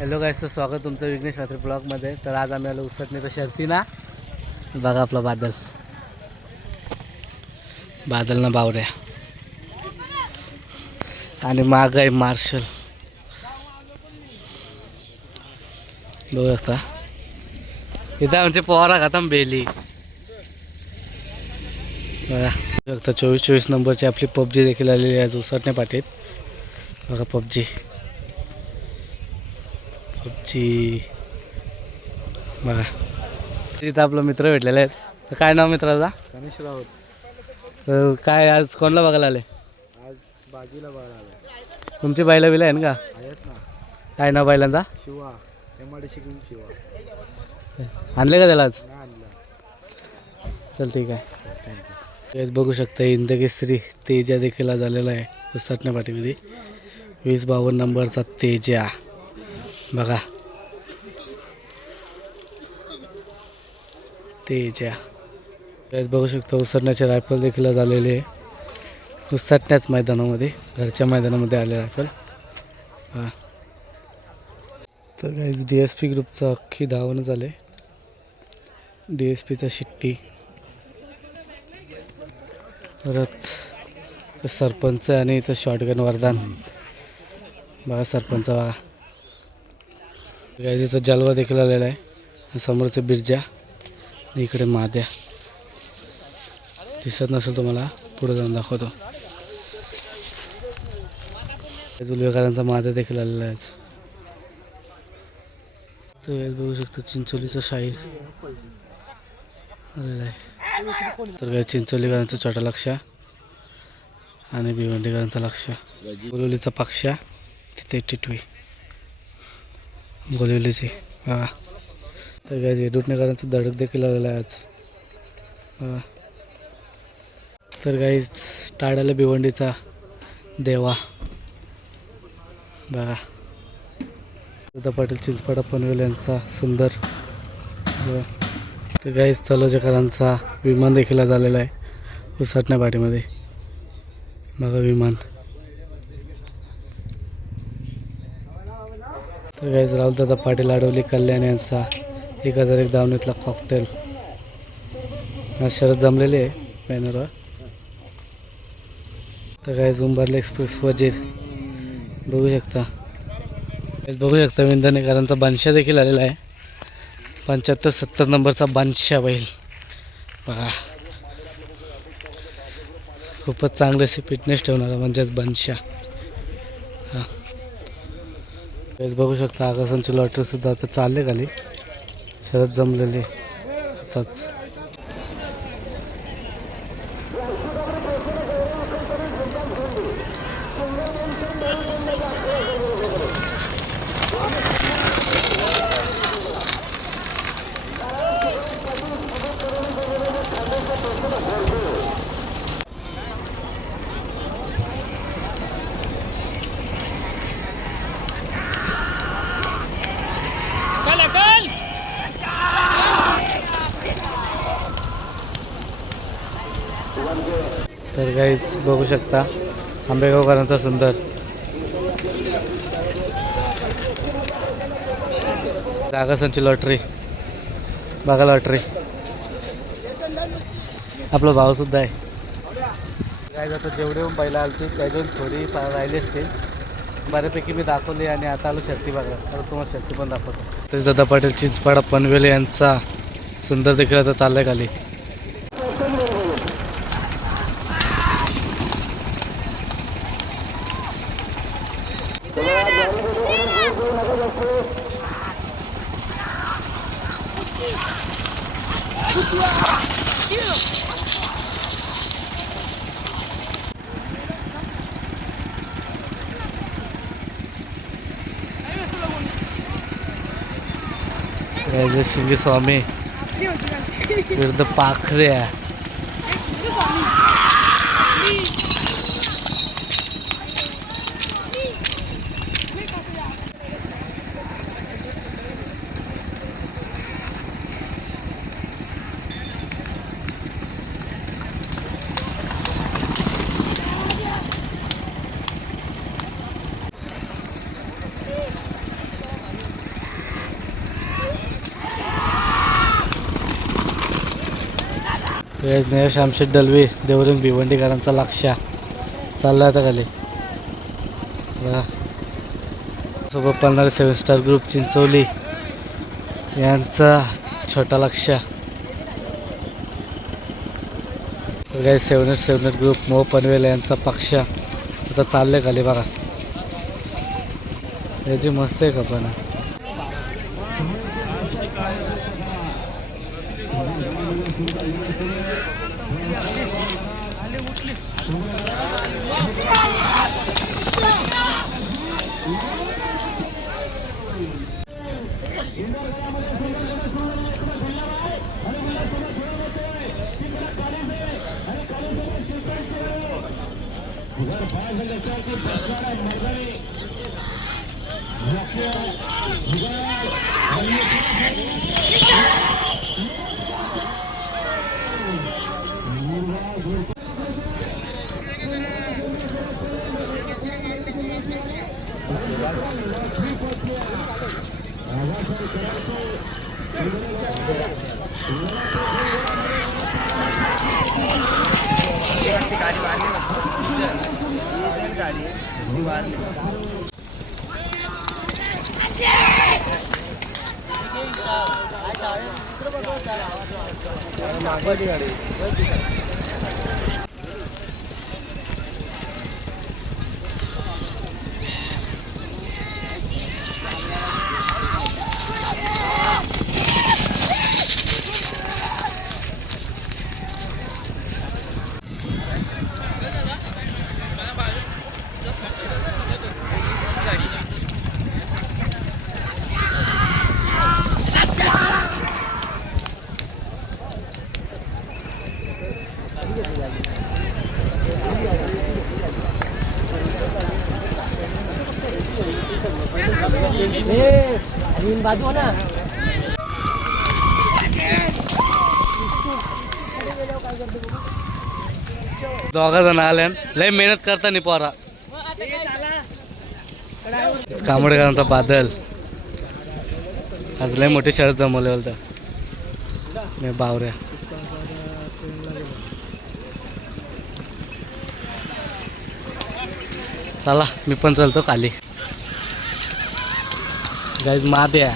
Hello गाईचं स्वागत तुमचं विघ्नेश रात्री ब्लॉगमध्ये. तर आज आम्ही आलो उसटणे तर शर्ती ना. बघा आपला बादल ना बावऱ्या आणि माग आहे मार्शल. बघू शकता इथं आमचे पोहारा खाताम बेली. बघा शकता 24-24 नंबरची आपली पबजी देखील आलेली आहे आज उसटणे पाटीत. बघा पबजी बघा तिथं आपला मित्र भेटलेला आहे. तर काय नाव मित्राचा? गणेश राऊत. तर काय आज कोणाला बघायला आले? आज बाजीला बघायला आलो. तुमची बैला बिला आहे ना का? आहेत ना. काय नाव बैलांचा? शिवा MIDC शिवा. आणले का त्याला आज? नाही आणला. चल ठीक आहे. हेच बघू शकता हिंदकेसरी तेजा देखील झालेला आहे उसटणे पाटीमध्ये. 20-52 नंबरचा तेजा बघा. तेजा हेच बघू शकता उसटण्याचे रायफल देखील झालेले आहे उसटण्याच मैदानामध्ये, घरच्या मैदानामध्ये आले रायफल. हां तर काहीच DSP ग्रुपचं अख्खी धावणं झाले. DSPचा शिट्टी परत सरपंच आणि इथं शॉटगन वरदान. बघा सरपंच बघा. काही इथं जलवा देखील आलेला आहे. समोरचं बिरजा आणि इकडे माद्या दिसत नसेल तुम्हाला, पुढे जाऊन दाखवतो. जुलवेकरांचा माद्या देखील आलेला आहे. तर बघू शकतो चिंचोलीचा शाहीर आलेला आहे. तर काय चिंचोलीकरांचं छोटा लक्ष आणि भिवंडीकरांचा लक्ष. बोलिवलीचा पक्षा तिथे टिटवी बोलिवलीची बघा. तर काय दुटणेकरांचं धडक देखील आलेलं आहे आज बघा. तर काही टाळ्याला भिवंडीचा देवा बघा. पाटील चिंचपाडा पनवेल यांचा सुंदर बघा. तर काही तलोजेकरांचा विमान देखील झालेला आहे उसटण्या पाटीमध्ये बघा विमान. तर काही राहुलदादा पाटील आडवली कल्याण यांचा 1001 धावणीतला कॉकटेल आज शरद जमलेली आहे बॅनरवर. तर काही उंबरले एक्सप्रेस वजीर बघू शकता. विंधणेकरांचा बादशाह देखील आलेला आहे. 75-70 नंबरचा बादशाह बैल बघा. खूपच चांगले असे फिटनेस ठेवणारा म्हणजेच बादशाह. हां तेच बघू शकता. आकाशांची लॉटरीसुद्धा आता चालले खाली, शरद जमलेले आताच. तर काहीच बघू शकता आंबेगावकरांचा सुंदर आकाशांची लॉटरी बघा. लॉटरी आपला भाव सुद्धा आहे. काय जातं जेवढे पहिला आलते त्याच्याहून थोडी राहिली असते बऱ्यापैकी मी दाखवली. आणि आता आलो शर्ती बघा. तर तुम्हाला शर्ती पण दाखवतो. तर दादा पाटील चिंचपाडा पनवेल यांचा सुंदर देखील आता चाललाय खाली. शिंगे स्वामी विरुद्ध पाखऱ्या. स्नेहा शामशेट दलवे देवरंग भिवंडीकरांचा लक्ष्या चालला आता खाली बघा. सोबत पळणारे 7 स्टार ग्रुप चिंचोली यांचा छोटा लक्ष्या. काय 7 ग्रुप मो पनवेल यांचा पक्षा आता चालले खाली बघा. याची मस्त आहे का पण गाडी बाजू ना. दोघा जण आले लय मेहनत करता नाही पोरा. कांबळेकरांचा बादल आज लय मोठी शर्यत जमवले होतं नाही बावऱ्या. चला मी पण चालतो खाली. गाईज माद्या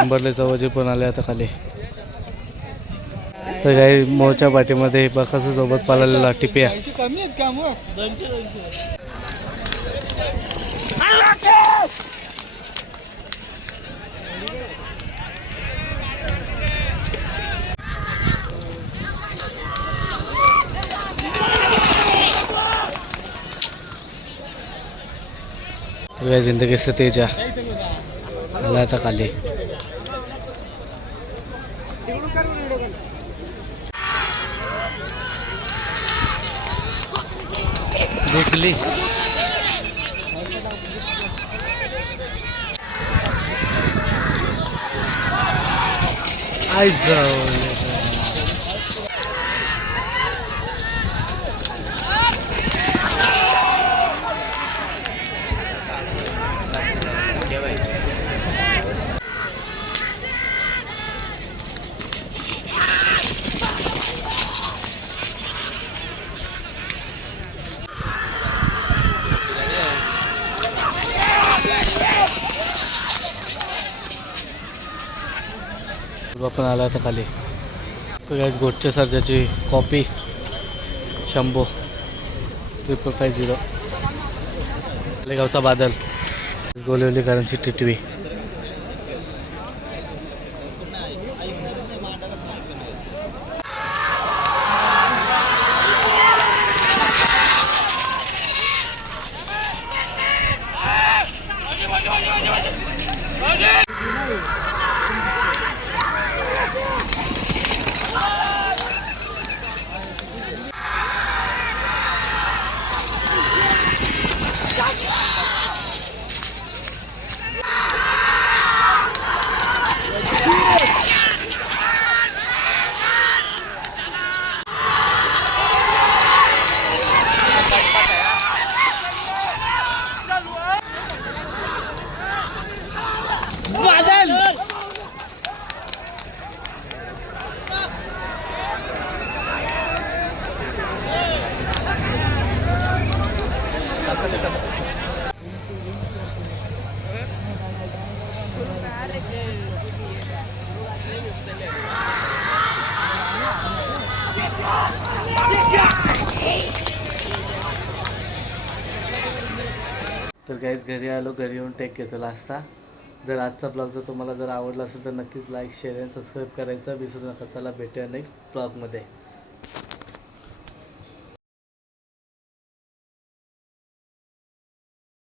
अंबरलेचा वजी पण आले आता खाली. तर काही मोच्या पाठीमध्ये बकास सोबत पाळलेला टिप्या. जिंदगी से तेजा आला आता खाली. देखली आई जाऊ. आपण आला तर खाली. तर गाईज गोटच्या सर्जाची कॉपी शंभो 550. लेगावचा बादल, गोलेवलीकरांची टिटवी. तर गाईज घरी आलो, घरी येऊन टेक घेतो लास्टचा. जर आजचा ब्लॉग जर तुम्हाला जर आवडला असेल तर नक्कीच लाईक शेअर आणि सबस्क्राईब करायचं विसरू नका. चला भेटूया नेक्स्ट ब्लॉगमध्ये.